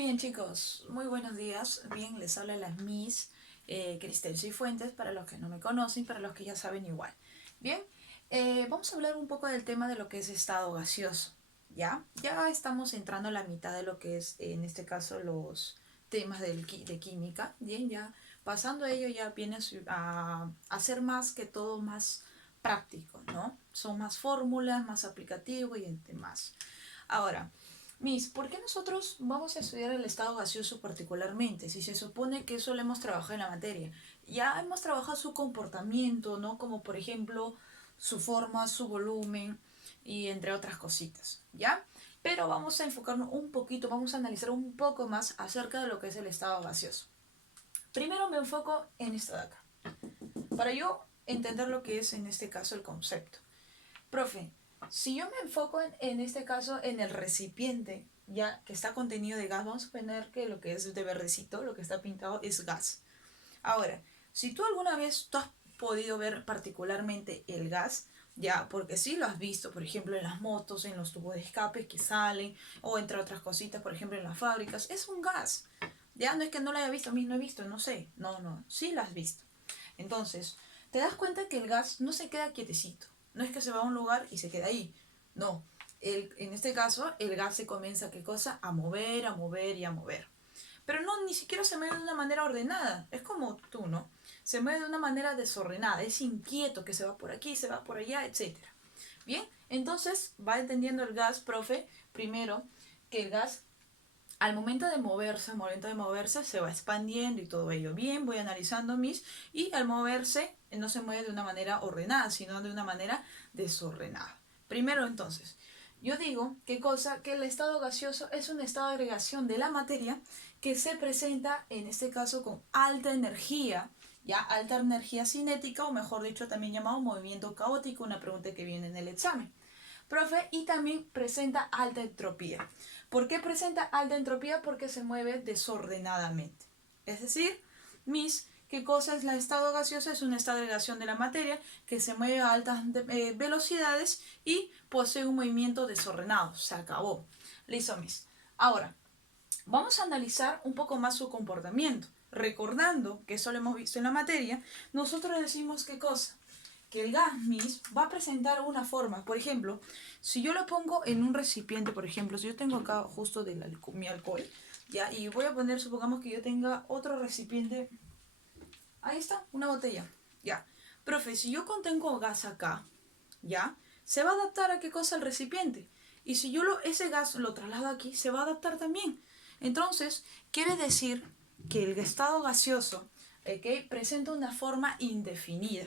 bien, chicos, muy buenos días. Bien, les habla la Miss Cristel Cifuentes, para los que no me conocen, para los que ya saben igual. Bien, vamos a hablar un poco del tema de lo que es estado gaseoso. Ya estamos entrando a la mitad de lo que es, en este caso, los temas de química. Bien, ya pasando a ello ya viene a ser más que todo más práctico, ¿no? Son más fórmulas, más aplicativo y demás. Ahora, Miss, ¿por qué nosotros vamos a estudiar el estado gaseoso particularmente? Si se supone que eso lo hemos trabajado en la materia. Ya hemos trabajado su comportamiento, ¿no? Como por ejemplo su forma, su volumen y entre otras cositas, ¿ya? Pero vamos a enfocarnos un poquito, vamos a analizar un poco más acerca de lo que es el estado gaseoso. Primero me enfoco en esto de acá, para yo entender lo que es en este caso el concepto. Profe, si yo me enfoco en este caso en el recipiente, ya que está contenido de gas, vamos a poner que lo que es de verdecito, lo que está pintado es gas. Ahora, si tú alguna vez tú has podido ver particularmente el gas, ya, porque sí lo has visto, por ejemplo, en las motos, en los tubos de escape que salen, o entre otras cositas, por ejemplo, en las fábricas, es un gas. Ya no es que no lo haya visto, a mí no he visto, no sé, no, sí lo has visto. Entonces, te das cuenta que el gas no se queda quietecito. No es que se va a un lugar y se queda ahí. No. En este caso, el gas se comienza, ¿qué cosa? A mover, a mover y a mover. Pero no, ni siquiera se mueve de una manera ordenada. Es como tú, ¿no? Se mueve de una manera desordenada. Es inquieto que se va por aquí, se va por allá, etcétera. Bien, entonces va entendiendo el gas, profe, primero, que el gas al momento de moverse se va expandiendo y todo ello. Bien, voy analizando mis y al moverse no se mueve de una manera ordenada, sino de una manera desordenada. Primero entonces, yo digo que cosa que el estado gaseoso es un estado de agregación de la materia que se presenta en este caso con alta energía, ya alta energía cinética o mejor dicho también llamado movimiento caótico, una pregunta que viene en el examen. Profe, y también presenta alta entropía. ¿Por qué presenta alta entropía? Porque se mueve desordenadamente. Es decir, ¿qué cosa es el estado gaseoso? Es una estado de agregación de la materia que se mueve a altas velocidades y posee un movimiento desordenado. Se acabó. Listo, Miss. Ahora, vamos a analizar un poco más su comportamiento. Recordando que eso lo hemos visto en la materia, nosotros decimos qué cosa, que el gas va a presentar una forma. Por ejemplo, si yo lo pongo en un recipiente, por ejemplo, si yo tengo acá justo mi alcohol, ya, y voy a poner, supongamos que yo tenga otro recipiente, ahí está, una botella, ya. Profe, si yo contengo gas acá, ya, se va a adaptar a qué cosa el recipiente. Y si yo ese gas lo traslado aquí, se va a adaptar también. Entonces, quiere decir que el estado gaseoso, presenta una forma indefinida.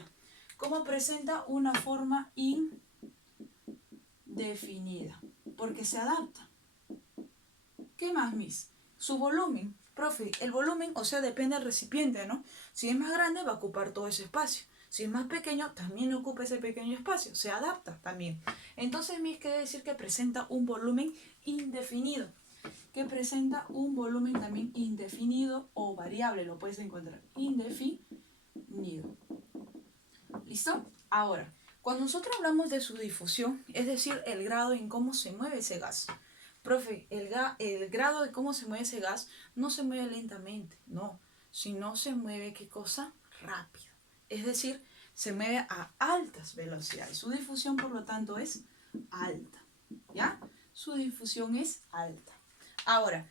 ¿Cómo presenta una forma indefinida? Porque se adapta. ¿Qué más, Miss? Su volumen. Profe, el volumen, o sea, depende del recipiente, ¿no? Si es más grande, va a ocupar todo ese espacio. Si es más pequeño, también ocupa ese pequeño espacio. Se adapta también. Entonces, Miss quiere decir que presenta un volumen indefinido. Que presenta un volumen también indefinido o variable. Lo puedes encontrar. Indefinido. ¿Listo? Ahora, cuando nosotros hablamos de su difusión, es decir, el grado en cómo se mueve ese gas. Profe, el grado de cómo se mueve ese gas no se mueve lentamente, no, sino se mueve, ¿qué cosa? Rápido. Es decir, se mueve a altas velocidades. Su difusión, por lo tanto, es alta. ¿Ya? Su difusión es alta. Ahora,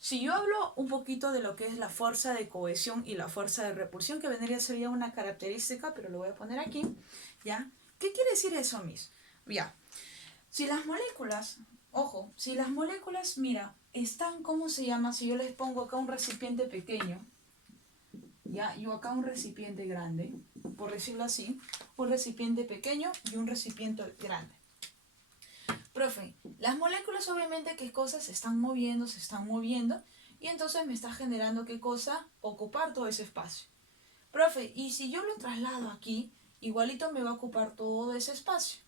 si yo hablo un poquito de lo que es la fuerza de cohesión y la fuerza de repulsión, que vendría a ser ya una característica, pero lo voy a poner aquí, ¿ya? ¿Qué quiere decir eso, Ya, si las moléculas, ojo, si las moléculas, mira, están, ¿cómo se llama? Si yo les pongo acá un recipiente pequeño, ¿ya? Yo acá un recipiente grande, por decirlo así, un recipiente pequeño y un recipiente grande. Profe, las moléculas obviamente qué cosas se están moviendo y entonces me está generando qué cosa, ocupar todo ese espacio. Profe, y si yo lo traslado aquí, igualito me va a ocupar todo ese espacio.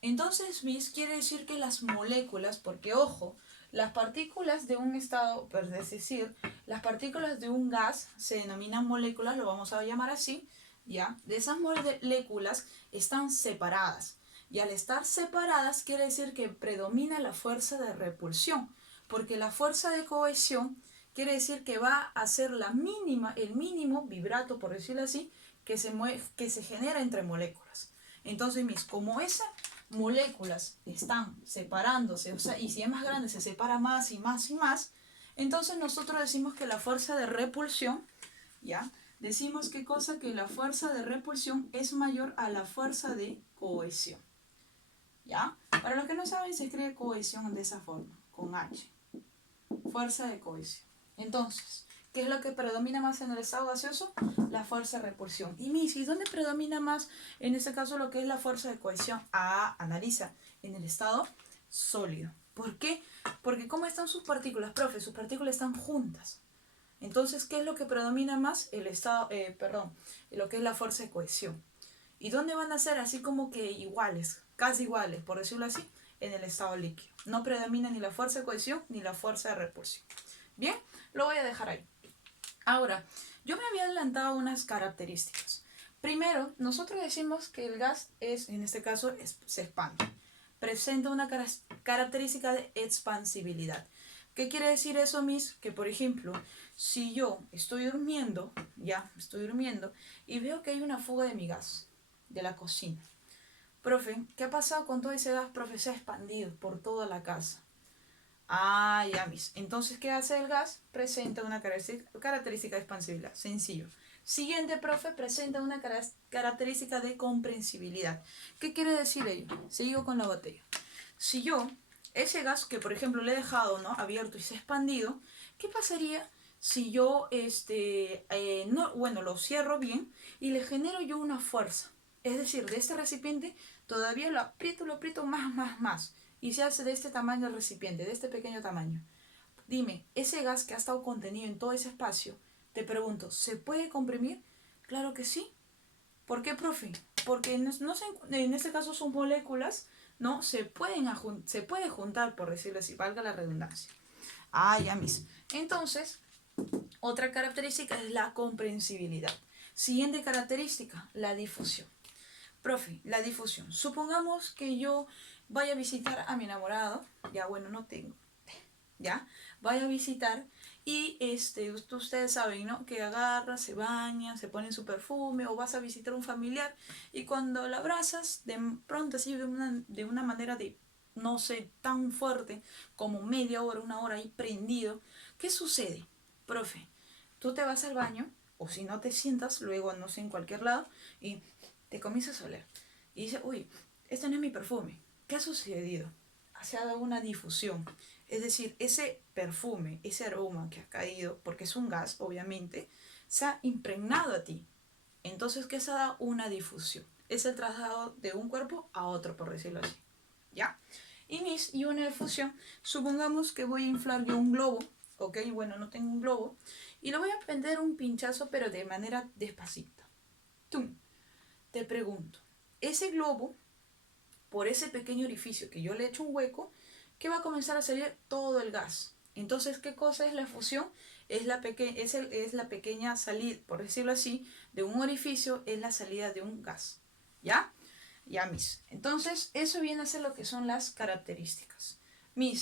Entonces, Miss, quiere decir que las moléculas, porque ojo, las partículas de un estado, es decir, las partículas de un gas se denominan moléculas, lo vamos a llamar así, ¿ya? De esas moléculas están separadas. Y al estar separadas quiere decir que predomina la fuerza de repulsión. Porque la fuerza de cohesión quiere decir que va a ser el mínimo vibrato, por decirlo así, que se genera entre moléculas. Entonces, como esas moléculas están separándose, o sea, y si es más grande se separa más y más y más, entonces nosotros decimos que la fuerza de repulsión, ¿ya? Decimos qué cosa, que la fuerza de repulsión es mayor a la fuerza de cohesión, ¿ya? Para los que no saben, se escribe cohesión de esa forma, con H. Fuerza de cohesión. Entonces, ¿qué es lo que predomina más en el estado gaseoso? La fuerza de repulsión. ¿Y dónde predomina más en este caso lo que es la fuerza de cohesión? Analiza, en el estado sólido. ¿Por qué? Porque ¿cómo están sus partículas, profe? Sus partículas están juntas. Entonces, ¿qué es lo que predomina más? Lo que es la fuerza de cohesión. ¿Y dónde van a ser así como que iguales, casi iguales, por decirlo así? En el estado líquido. No predomina ni la fuerza de cohesión ni la fuerza de repulsión. Bien, lo voy a dejar ahí. Ahora, yo me había adelantado a unas características. Primero, nosotros decimos que el gas en este caso, se expande. Presenta una característica de expansibilidad. ¿Qué quiere decir eso, Miss? Que, por ejemplo, si yo estoy durmiendo, y veo que hay una fuga de mi gas de la cocina. Profe, ¿qué ha pasado con todo ese gas? Profe, se ha expandido por toda la casa. Ya, Miss. Entonces, ¿qué hace el gas? Presenta una característica de expansibilidad. Sencillo. Siguiente, profe, presenta una característica de comprensibilidad. ¿Qué quiere decir ello? Sigo con la botella. Si yo, ese gas que por ejemplo le he dejado, ¿no?, abierto y se ha expandido, ¿qué pasaría si yo lo cierro bien y le genero yo una fuerza? Es decir, de este recipiente todavía lo aprieto más. Y se hace de este tamaño el recipiente, de este pequeño tamaño. Dime, ese gas que ha estado contenido en todo ese espacio, te pregunto, ¿se puede comprimir? Claro que sí. ¿Por qué, profe? Porque en este caso son moléculas, ¿no? Se puede juntar, por decirlo así, valga la redundancia. Ya mismo. Entonces, otra característica es la comprensibilidad. Siguiente característica, la difusión. Profe, la difusión. Supongamos que yo vaya a visitar a mi enamorado, no tengo, vaya a visitar y ustedes saben, ¿no?, que agarra, se baña, se pone su perfume, o vas a visitar a un familiar y cuando la abrazas, de pronto así de una manera no sé, tan fuerte como media hora, una hora ahí prendido, ¿qué sucede? Profe, tú te vas al baño, o si no te sientas luego, no sé, en cualquier lado, y te comienzas a oler. Y dices, uy, este no es mi perfume. ¿Qué ha sucedido? Se ha dado una difusión. Es decir, ese perfume, ese aroma que ha caído, porque es un gas, obviamente, se ha impregnado a ti. Entonces, ¿qué se ha dado? Una difusión. Es el traslado de un cuerpo a otro, por decirlo así. ¿Ya? Y una difusión, supongamos que voy a inflar yo un globo, ¿ok? No tengo un globo, y lo voy a prender un pinchazo, pero de manera despacita. ¡Tum! Te pregunto, ese globo, por ese pequeño orificio que yo le he hecho un hueco, que va a comenzar a salir todo el gas. Entonces, ¿qué cosa es la fusión? Es la pequeña salida, por decirlo así, de un orificio, es la salida de un gas. ¿Ya? Ya, Miss. Entonces, eso viene a ser lo que son las características. Miss,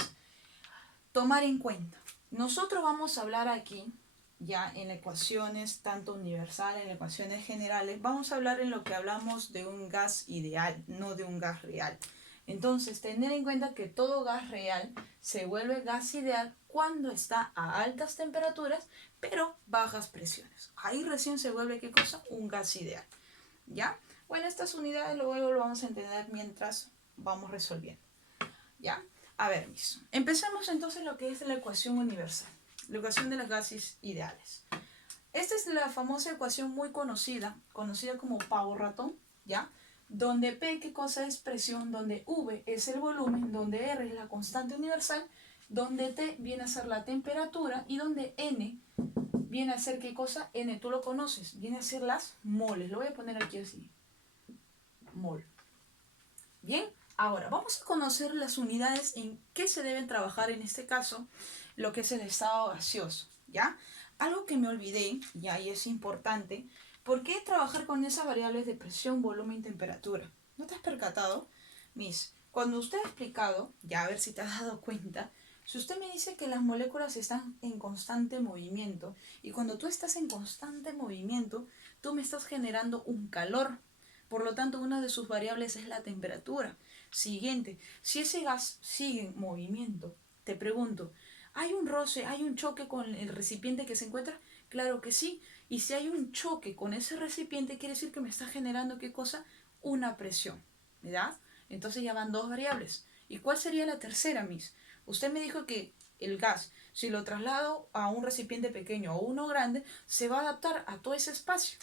tomar en cuenta. Nosotros vamos a hablar aquí, ya en ecuaciones tanto universales, en ecuaciones generales, vamos a hablar en lo que hablamos de un gas ideal, no de un gas real. Entonces, tener en cuenta que todo gas real se vuelve gas ideal cuando está a altas temperaturas, pero bajas presiones. Ahí recién se vuelve, ¿qué cosa? Un gas ideal. ¿Ya? Bueno, estas unidades luego lo vamos a entender mientras vamos resolviendo. ¿Ya? A ver, empecemos entonces lo que es la ecuación universal, la ecuación de los gases ideales. Esta es la famosa ecuación muy conocida como pavo ratón, ¿ya? Donde P, ¿qué cosa es presión? Donde V es el volumen, donde R es la constante universal, donde T viene a ser la temperatura y donde N viene a ser, ¿qué cosa? N, tú lo conoces, viene a ser las moles. Lo voy a poner aquí así. Mol. Bien, ahora vamos a conocer las unidades en que se deben trabajar en este caso, lo que es el estado gaseoso, ¿ya? Algo que me olvidé, ya, y es importante, ¿por qué trabajar con esas variables de presión, volumen y temperatura? ¿No te has percatado? Miss, cuando usted ha explicado, ya a ver si te has dado cuenta, Si usted me dice que las moléculas están en constante movimiento, y cuando tú estás en constante movimiento, tú me estás generando un calor. Por lo tanto, una de sus variables es la temperatura. Siguiente, si ese gas sigue en movimiento, te pregunto, ¿hay un roce, hay un choque con el recipiente que se encuentra? Claro que sí. Y si hay un choque con ese recipiente, quiere decir que me está generando, ¿qué cosa? Una presión, ¿verdad? Entonces ya van dos variables. ¿Y cuál sería la tercera, Miss? Usted me dijo que el gas, si lo traslado a un recipiente pequeño o uno grande, se va a adaptar a todo ese espacio.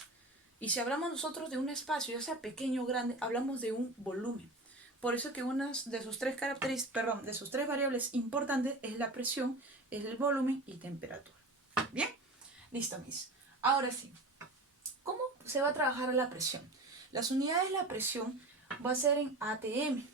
Y si hablamos nosotros de un espacio, ya sea pequeño o grande, hablamos de un volumen. Por eso que una de sus tres de sus tres variables importantes es la presión, es el volumen y temperatura. ¿Bien? Listo, Miss. Ahora sí, ¿cómo se va a trabajar la presión? Las unidades de la presión va a ser en ATM,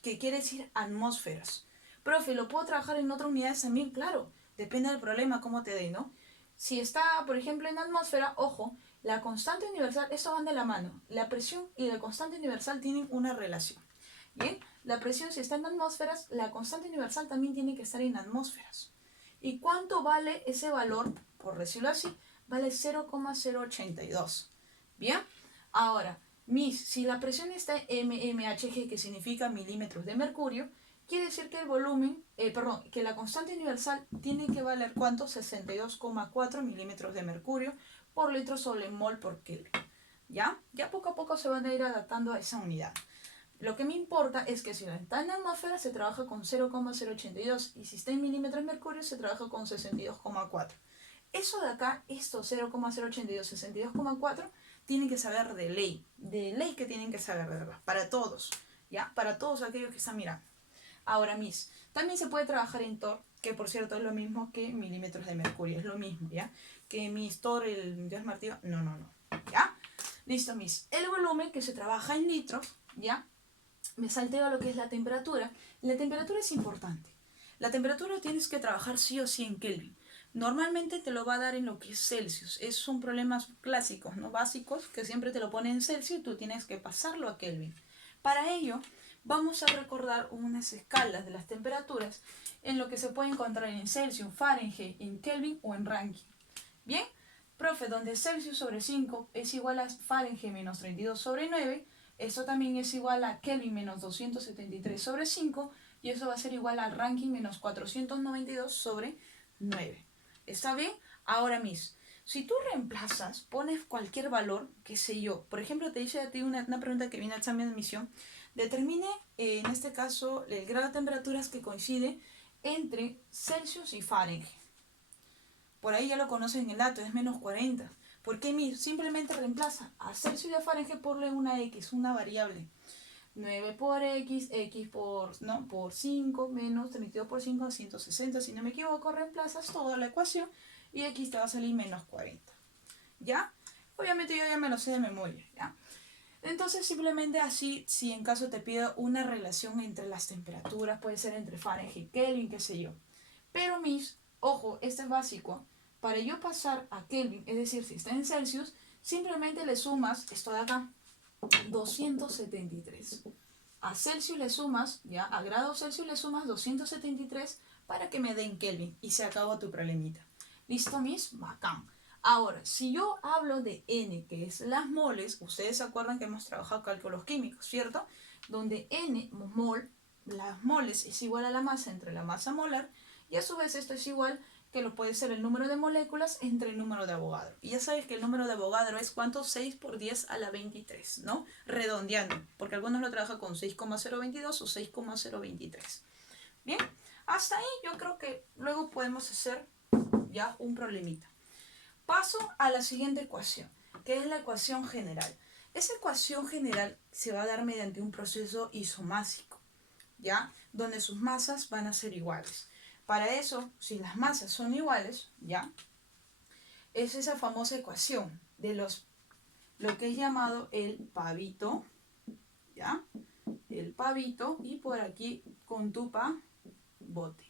que quiere decir atmósferas. Profe, ¿lo puedo trabajar en otras unidades también? Claro, depende del problema, cómo te dé, ¿no? Si está, por ejemplo, en atmósfera, ojo, la constante universal, esto van de la mano. La presión y la constante universal tienen una relación. Bien, la presión si está en atmósferas, la constante universal también tiene que estar en atmósferas. ¿Y cuánto vale ese valor? Por decirlo así, vale 0,082. Bien, ahora, si la presión está en mmHg, que significa milímetros de mercurio, quiere decir que el volumen, que la constante universal tiene que valer ¿cuánto? 62,4 milímetros de mercurio por litro sobre mol por Kelvin. ¿Ya? Ya poco a poco se van a ir adaptando a esa unidad. Lo que me importa es que si está en atmósfera se trabaja con 0,082 y si está en milímetros de mercurio se trabaja con 62,4. Eso de acá, esto 0,082, 62,4, tienen que saber de ley que tienen que saber de verdad, para todos, ¿ya? Para todos aquellos que están mirando. Ahora, también se puede trabajar en torr, que por cierto es lo mismo que milímetros de mercurio, es lo mismo, ¿ya? Que torr, el dios martillo, no, ¿ya? Listo, el volumen que se trabaja en litros, ¿ya? Me salteo a lo que es la temperatura. La temperatura es importante. La temperatura tienes que trabajar sí o sí en Kelvin. Normalmente te lo va a dar en lo que es Celsius. Son problemas clásicos, ¿no? Básicos, que siempre te lo pone en Celsius y tú tienes que pasarlo a Kelvin. Para ello, vamos a recordar unas escalas de las temperaturas en lo que se puede encontrar en Celsius, Fahrenheit, en Kelvin o en Rankine. ¿Bien? Profe, donde Celsius sobre 5 es igual a Fahrenheit menos 32 sobre 9, esto también es igual a Kelvin menos 273 sobre 5 y eso va a ser igual al Rankine menos 492 sobre 9. ¿Está bien? Ahora, si tú reemplazas, pones cualquier valor, qué sé yo, por ejemplo, te dice a ti una pregunta que viene al examen de admisión, determine, en este caso, el grado de temperaturas que coincide entre Celsius y Fahrenheit. Por ahí ya lo conocen en el dato, es menos 40. ¿Por qué simplemente reemplaza a Celsius y a Fahrenheit por una X, una variable? 9 por X, X por 5, menos 32 por 5, 160. Si no me equivoco, reemplazas toda la ecuación y X te va a salir menos 40. ¿Ya? Obviamente yo ya me lo sé de memoria, ¿ya? Entonces simplemente así, si en caso te pido una relación entre las temperaturas, puede ser entre Fahrenheit y Kelvin, qué sé yo. Pero ojo, este es básico. Para yo pasar a Kelvin, es decir, si está en Celsius, simplemente le sumas esto de acá, 273. A Celsius le sumas, ya, a grado Celsius le sumas 273 para que me den Kelvin y se acabó tu problemita. ¿Listo, Bacán. Ahora, si yo hablo de N, que es las moles, ustedes se acuerdan que hemos trabajado cálculos químicos, ¿cierto? Donde N, las moles es igual a la masa entre la masa molar y a su vez esto es igual que lo puede ser el número de moléculas entre el número de Avogadro. Y ya sabes que el número de Avogadro es ¿cuánto? 6 por 10 a la 23, ¿no? Redondeando, porque algunos lo trabajan con 6,022 o 6,023. Bien, hasta ahí yo creo que luego podemos hacer ya un problemita. Paso a la siguiente ecuación, que es la ecuación general. Esa ecuación general se va a dar mediante un proceso isomásico, ¿ya? Donde sus masas van a ser iguales. Para eso, si las masas son iguales, ¿ya? Es esa famosa ecuación de lo que es llamado el pavito, ¿ya? El pavito y por aquí con tu pavote,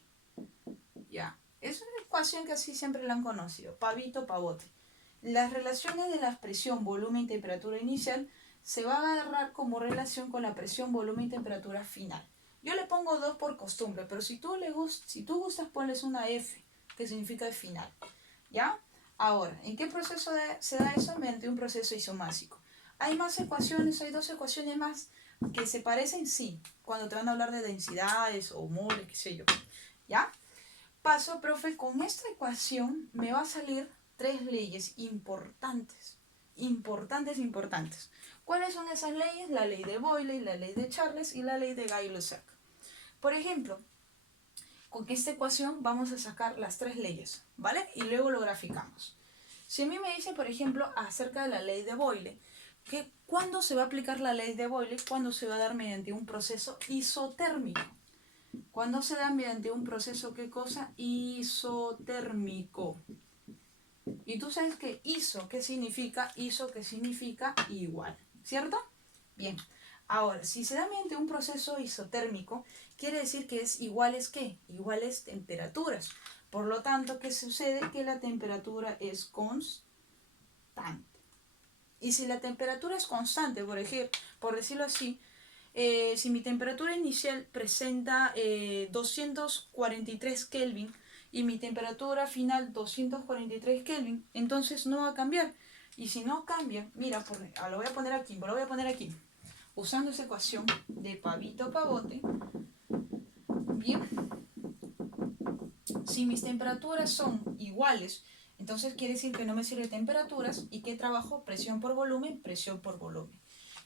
¿ya? Es una ecuación que así siempre la han conocido, pavito, pavote. Las relaciones de la presión, volumen y temperatura inicial se van a agarrar como relación con la presión, volumen y temperatura final. Yo le pongo 2 por costumbre, pero si tú gustas, ponles una F, que significa el final. ¿Ya? Ahora, ¿en qué proceso se da eso? Mediante un proceso isomásico. ¿Hay más ecuaciones? ¿Hay 2 ecuaciones más que se parecen? Sí, cuando te van a hablar de densidades o moles, qué sé yo. ¿Ya? Paso, profe, con esta ecuación me va a salir 3 leyes importantes. Importantes. ¿Cuáles son esas leyes? La ley de Boyle, la ley de Charles y la ley de Gay-Lussac. Por ejemplo, con esta ecuación vamos a sacar las 3 leyes, ¿vale? Y luego lo graficamos. Si a mí me dice, por ejemplo, acerca de la ley de Boyle, que ¿cuándo se va a aplicar la ley de Boyle? Cuando se va a dar mediante un proceso isotérmico. ¿Cuándo se da mediante un proceso, qué cosa? Isotérmico. Y tú sabes que iso, ¿qué significa? Iso, ¿qué significa? Igual, ¿cierto? Bien. Ahora, si se da mediante un proceso isotérmico, quiere decir que es iguales ¿qué? Iguales temperaturas. Por lo tanto, ¿qué sucede? Que la temperatura es constante. Y si la temperatura es constante, por decirlo así, si mi temperatura inicial presenta 243 Kelvin y mi temperatura final 243 Kelvin, entonces no va a cambiar. Y si no cambia, mira, lo voy a poner aquí, usando esa ecuación de pavito pavote. Bien, si mis temperaturas son iguales, entonces quiere decir que no me sirve temperaturas y que trabajo presión por volumen, presión por volumen.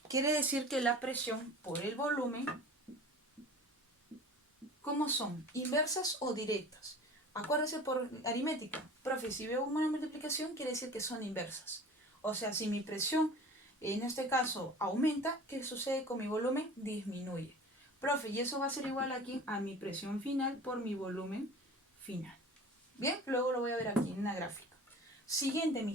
Quiere decir que la presión por el volumen, ¿cómo son? ¿Inversas o directas? Acuérdese por aritmética. Profe, si veo una multiplicación, quiere decir que son inversas. O sea, si mi presión, en este caso, aumenta, ¿qué sucede con mi volumen? Disminuye. Profe, y eso va a ser igual aquí a mi presión final por mi volumen final. Bien, luego lo voy a ver aquí en una gráfica. Siguiente.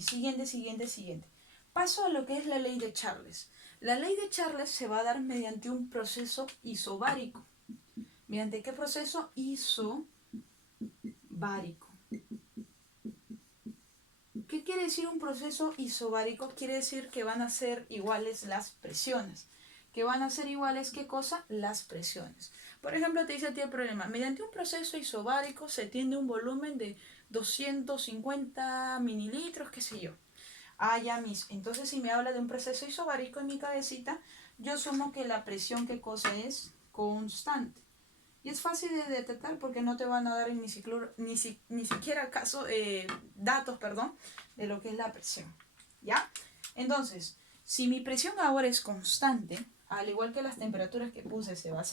Paso a lo que es la ley de Charles. La ley de Charles se va a dar mediante un proceso isobárico. ¿Mediante qué proceso? Isobárico. ¿Qué quiere decir un proceso isobárico? Quiere decir que van a ser iguales las presiones. ¿Que van a ser iguales qué cosa? Las presiones. Por ejemplo, te dice a ti el problema. Mediante un proceso isobárico se tiene un volumen de 250 mililitros, qué sé yo. Ah, ya mis. Entonces, si me habla de un proceso isobárico en mi cabecita, yo asumo que la presión, ¿qué cosa es? Constante. Y es fácil de detectar porque no te van a dar ni siquiera datos de lo que es la presión. ¿Ya? Entonces, si mi presión ahora es constante, al igual que las temperaturas que puse se va,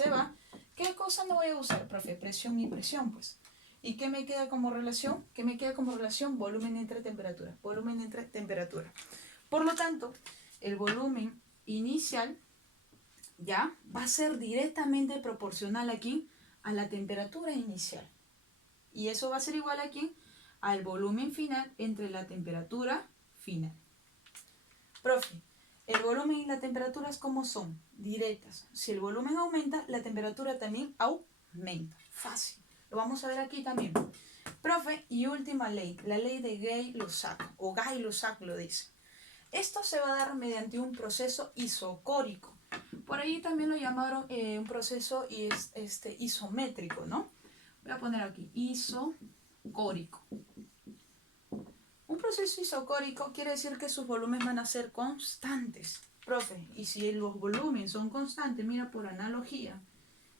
¿qué cosa no voy a usar, profe? Presión y presión, pues. ¿Y qué me queda como relación? ¿Qué me queda como relación? Volumen entre temperatura. Volumen entre temperatura. Por lo tanto, el volumen inicial ya va a ser directamente proporcional aquí a la temperatura inicial. Y eso va a ser igual aquí al volumen final entre la temperatura final. Profe, el volumen y la temperatura, ¿cómo son? Directas. Si el volumen aumenta, la temperatura también aumenta. Fácil. Lo vamos a ver aquí también. Profe, y última ley, la ley de Gay-Lussac, o Gay-Lussac lo dice. Esto se va a dar mediante un proceso isocórico. Por ahí también lo llamaron un proceso isométrico, ¿no? Voy a poner aquí, isocórico. Un proceso isocórico quiere decir que sus volúmenes van a ser constantes. Profe, y si los volúmenes son constantes, mira por analogía,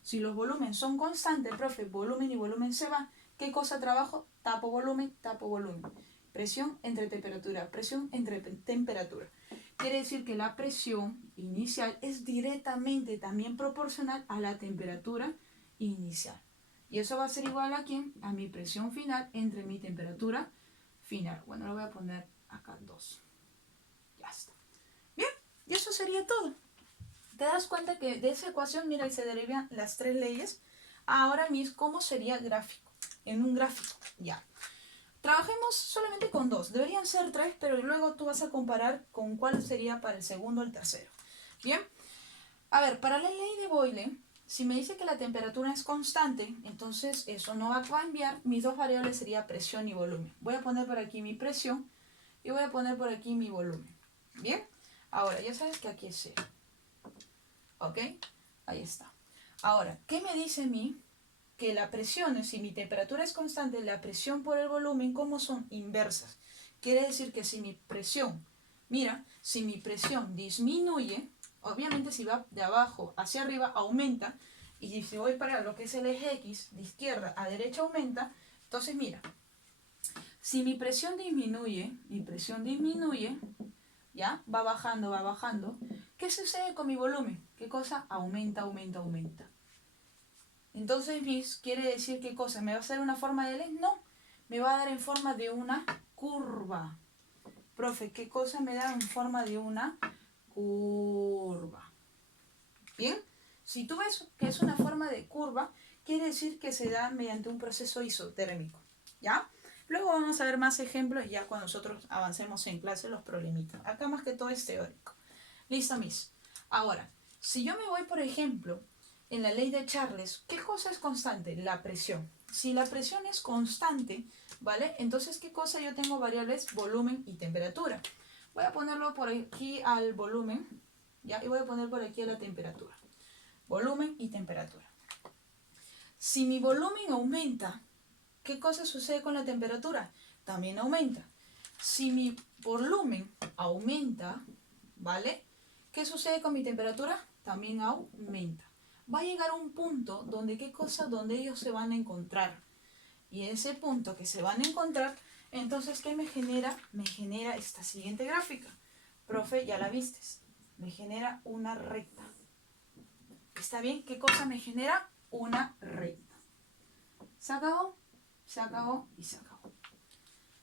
si los volúmenes son constantes, profe, volumen y volumen se va, ¿qué cosa trabajo? Tapo volumen, presión entre temperatura, presión entre temperatura. Quiere decir que la presión inicial es directamente también proporcional a la temperatura inicial. Y eso va a ser igual a ¿quién? A mi presión final entre mi temperatura final. Bueno, lo voy a poner acá 2. Ya está. Bien, y eso sería todo. ¿Te das cuenta que de esa ecuación, mira, y se derivan las 3 leyes? Ahora mismo, ¿cómo sería gráfico? En un gráfico, ya. Trabajemos solamente con 2. Deberían ser 3, pero luego tú vas a comparar con cuál sería para el segundo o el tercero. Bien. A ver, para la ley de Boyle, si me dice que la temperatura es constante, entonces eso no va a cambiar. Mis 2 variables serían presión y volumen. Voy a poner por aquí mi presión y voy a poner por aquí mi volumen. Bien. Ahora, ya sabes que aquí es 0. ¿Ok? Ahí está. Ahora, ¿qué me dice a mí? Que la presión, si mi temperatura es constante, la presión por el volumen, ¿cómo son? Inversas. Quiere decir que si mi presión, mira, si mi presión disminuye, obviamente si va de abajo hacia arriba aumenta, y si voy para lo que es el eje X, de izquierda a derecha aumenta, entonces mira, si mi presión disminuye, ¿ya? Va bajando, ¿qué sucede con mi volumen? ¿Qué cosa? Aumenta. Entonces, mis, ¿quiere decir qué cosa? ¿Me va a hacer una forma de L? No, me va a dar en forma de una curva. Profe, ¿qué cosa me da en forma de una curva? Bien, si tú ves que es una forma de curva, quiere decir que se da mediante un proceso isotérmico, ¿ya? Luego vamos a ver más ejemplos ya cuando nosotros avancemos en clase los problemitas. Acá más que todo es teórico. Listo, mis. Ahora, si yo me voy, por ejemplo, en la ley de Charles, ¿qué cosa es constante? La presión. Si la presión es constante, ¿vale? Entonces, ¿qué cosa yo tengo variables? Volumen y temperatura. Voy a ponerlo por aquí al volumen, ¿ya? Y voy a poner por aquí a la temperatura. Volumen y temperatura. Si mi volumen aumenta, ¿qué cosa sucede con la temperatura? También aumenta. Si mi volumen aumenta, ¿vale? ¿Qué sucede con mi temperatura? También aumenta. Va a llegar a un punto donde, ¿qué cosa? Donde ellos se van a encontrar. Y ese punto que se van a encontrar, entonces, ¿qué me genera? Me genera esta siguiente gráfica. Profe, ya la vistes. Me genera una recta. ¿Está bien? ¿Qué cosa me genera? Una recta. ¿Se acabó? Se acabó y se acabó.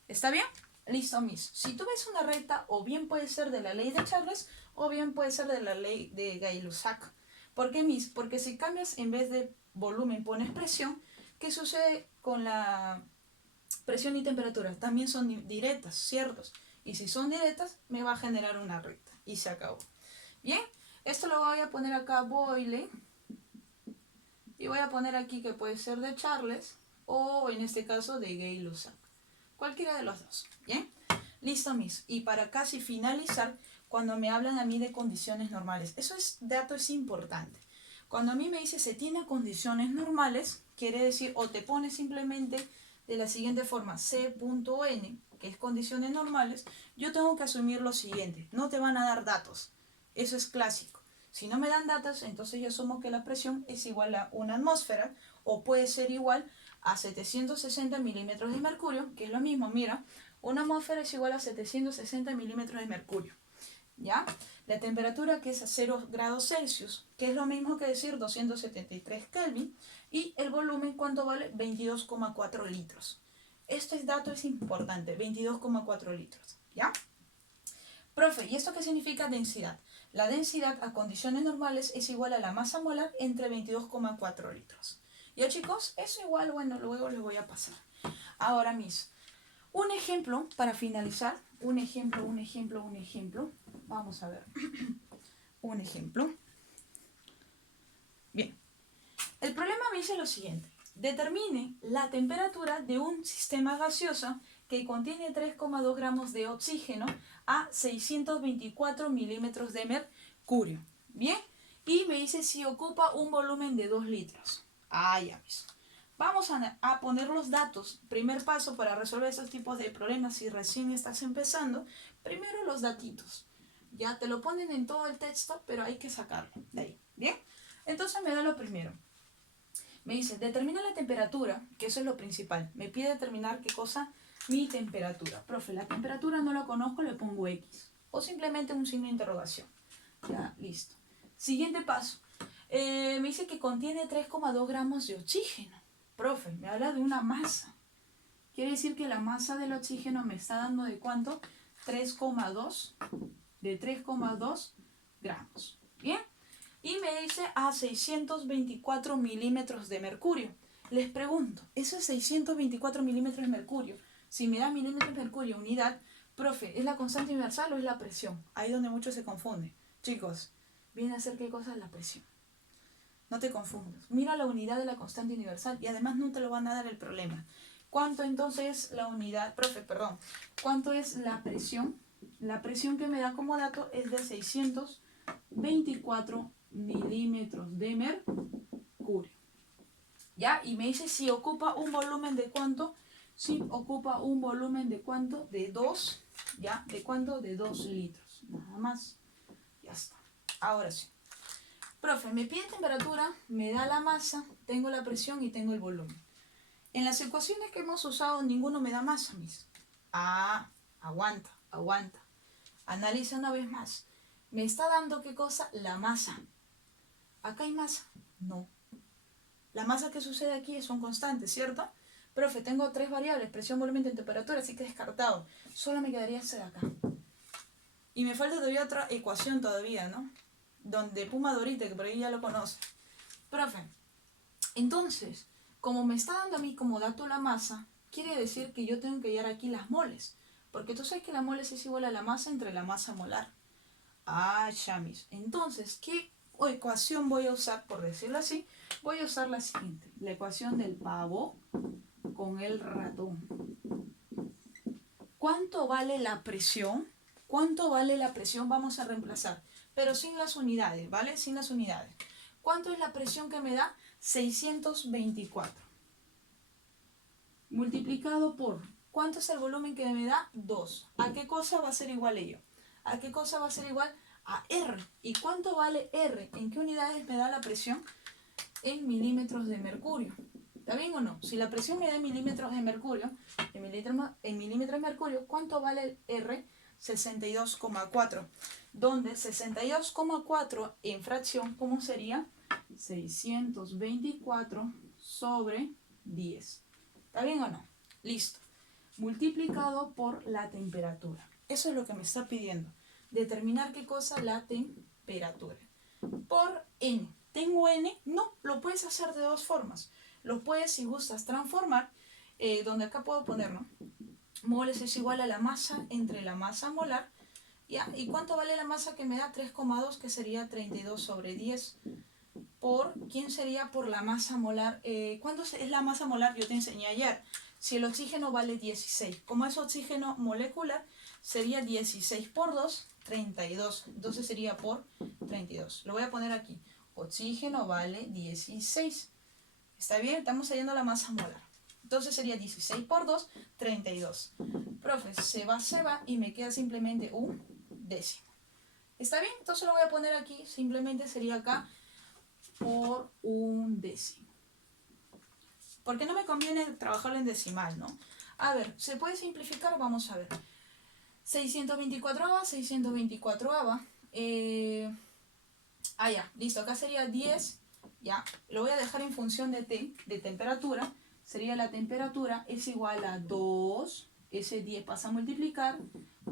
¿Está bien? Listo, mis. Si tú ves una recta, o bien puede ser de la ley de Charles, o bien puede ser de la ley de Gay-Lussac. ¿Por qué, mis? Porque si cambias en vez de volumen pones presión, ¿qué sucede con la presión y temperatura? También son directas, ¿ciertos? Y si son directas, me va a generar una recta. Y se acabó. Bien, esto lo voy a poner acá, Boyle. Y voy a poner aquí que puede ser de Charles, o en este caso de Gay-Lussac. Cualquiera de los dos. ¿Bien? Listo, mis. Y para casi finalizar, cuando me hablan a mí de condiciones normales, dato es importante. Cuando a mí me dice se tiene condiciones normales, quiere decir o te pone simplemente de la siguiente forma, C.N, que es condiciones normales, yo tengo que asumir lo siguiente, no te van a dar datos. Eso es clásico. Si no me dan datos, entonces yo asumo que la presión es igual a una atmósfera o puede ser igual a 760 milímetros de mercurio, que es lo mismo, mira, una atmósfera es igual a 760 milímetros de mercurio, ¿ya? La temperatura que es a 0 grados Celsius, que es lo mismo que decir 273 Kelvin, y el volumen, ¿cuánto vale? 22,4 litros. Este dato es importante, 22,4 litros, ¿ya? Profe, ¿y esto qué significa densidad? La densidad a condiciones normales es igual a la masa molar entre 22,4 litros. ¿Ya, chicos? Eso igual, bueno, luego les voy a pasar. Ahora, mis, un ejemplo para finalizar. Un ejemplo. Vamos a ver. Un ejemplo. Bien. El problema me dice lo siguiente. Determine la temperatura de un sistema gaseoso que contiene 3,2 gramos de oxígeno a 624 milímetros de mercurio. ¿Bien? Y me dice si ocupa un volumen de 2 litros. Ah, ya ves. Vamos a poner los datos. Primer paso para resolver esos tipos de problemas si recién estás empezando. Primero los datitos. Ya te lo ponen en todo el texto, pero hay que sacarlo de ahí. ¿Bien? Entonces me da lo primero. Me dice, determina la temperatura, que eso es lo principal. Me pide determinar qué cosa, mi temperatura. Profe, la temperatura no lo conozco, le pongo X. O simplemente un signo de interrogación. Ya, listo. Siguiente paso. Me dice que contiene 3,2 gramos de oxígeno. Profe, me habla de una masa. Quiere decir que la masa del oxígeno me está dando de cuánto? 3,2 gramos. ¿Bien? Y me dice a 624 milímetros de mercurio. Les pregunto, ¿eso es 624 milímetros de mercurio? Si me da milímetros de mercurio, unidad, profe, ¿es la constante universal o es la presión? Ahí donde muchos se confunden. Chicos, viene a ser qué cosa es la presión. No te confundas. Mira la unidad de la constante universal y además no te lo van a dar el problema. ¿Cuánto entonces la unidad, profe, perdón, cuánto es la presión? La presión que me da como dato es de 624 milímetros de mercurio. mercurio. ¿Ya? Y me dice si ocupa un volumen de cuánto. Si ocupa un volumen de cuánto, de 2, ¿ya? ¿De cuánto? De 2 litros. Nada más. Ya está. Ahora sí. Profe, me pide temperatura, me da la masa, tengo la presión y tengo el volumen. En las ecuaciones que hemos usado, ninguno me da masa, mis. Ah, aguanta, aguanta. Analiza una vez más. Me está dando, ¿qué cosa? La masa. ¿Acá hay masa? No. La masa que sucede aquí son constantes, ¿cierto? Profe, tengo 3 variables, presión, volumen y temperatura, así que descartado. Solo me quedaría esta de acá. Y me falta todavía otra ecuación todavía, ¿no? Donde Puma Dorite, que por ahí ya lo conoce. Profe, entonces, como me está dando a mí como dato la masa, quiere decir que yo tengo que hallar aquí las moles. Porque tú sabes que la moles es igual a la masa entre la masa molar. Ah, chamis. Entonces, ¿qué ecuación voy a usar? Por decirlo así, voy a usar la siguiente. La ecuación del pavo con el ratón. ¿Cuánto vale la presión? ¿Cuánto vale la presión? Vamos a reemplazar, pero sin las unidades, ¿vale? Sin las unidades. ¿Cuánto es la presión que me da? 624. Multiplicado por, ¿cuánto es el volumen que me da? 2. ¿A qué cosa va a ser igual ello? ¿A qué cosa va a ser igual? A R. ¿Y cuánto vale R? ¿En qué unidades me da la presión? En milímetros de mercurio. ¿Está bien o no? Si la presión me da en milímetros de mercurio, en milímetros de mercurio, ¿cuánto vale el R? 62,4. Donde 62,4 en fracción, ¿cómo sería? 624 sobre 10. ¿Está bien o no? Listo. Multiplicado por la temperatura. Eso es lo que me está pidiendo. Determinar qué cosa, la temperatura. Por N. ¿Tengo N? No, lo puedes hacer de dos formas. Lo puedes, si gustas, transformar, donde acá puedo poner, ¿no? Moles es igual a la masa entre la masa molar, ¿ya? ¿Y cuánto vale la masa que me da? 3,2, que sería 32 sobre 10. Por, ¿quién sería por la masa molar? ¿Cuánto es la masa molar? Yo te enseñé ayer. Si el oxígeno vale 16, como es oxígeno molecular, sería 16 por 2, 32. Entonces sería por 32. Lo voy a poner aquí. Oxígeno vale 16. ¿Está bien? Estamos hallando la masa molar. Entonces sería 16 por 2, 32. Profe, se va y me queda simplemente un décimo. ¿Está bien? Entonces lo voy a poner aquí. Simplemente sería acá por un décimo. Porque no me conviene trabajarlo en decimal, ¿no? A ver, ¿se puede simplificar? Vamos a ver. 624 624 ya, listo. Acá sería 10, ya. Lo voy a dejar en función de T, de temperatura. Sería la temperatura es igual a 2, ese 10 pasa a multiplicar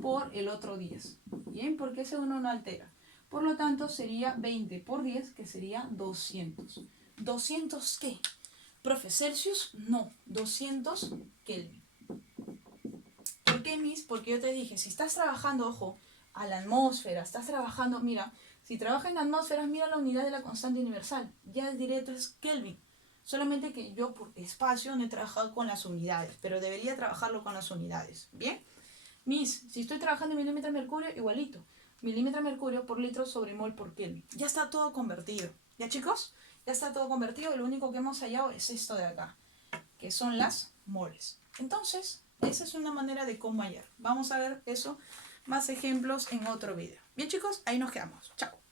por el otro 10. Bien, porque ese uno no altera. Por lo tanto, sería 20 por 10, que sería 200. ¿200 qué? Profe, ¿Celsius? No, 200 Kelvin. ¿Por qué, Miss? Porque yo te dije, si estás trabajando, ojo, a la atmósfera, estás trabajando, mira, si trabajas en atmósferas, mira la unidad de la constante universal. Ya el directo es Kelvin. Solamente que yo por espacio no he trabajado con las unidades, pero debería trabajarlo con las unidades. ¿Bien? Miss, si estoy trabajando en milímetros de mercurio, igualito. Milímetro de mercurio por litro sobre mol por Kelvin. Ya está todo convertido. ¿Ya, chicos? Ya está todo convertido y lo único que hemos hallado es esto de acá, que son las moles. Entonces, esa es una manera de cómo hallar. Vamos a ver eso, más ejemplos en otro video. Bien, chicos, ahí nos quedamos. Chao.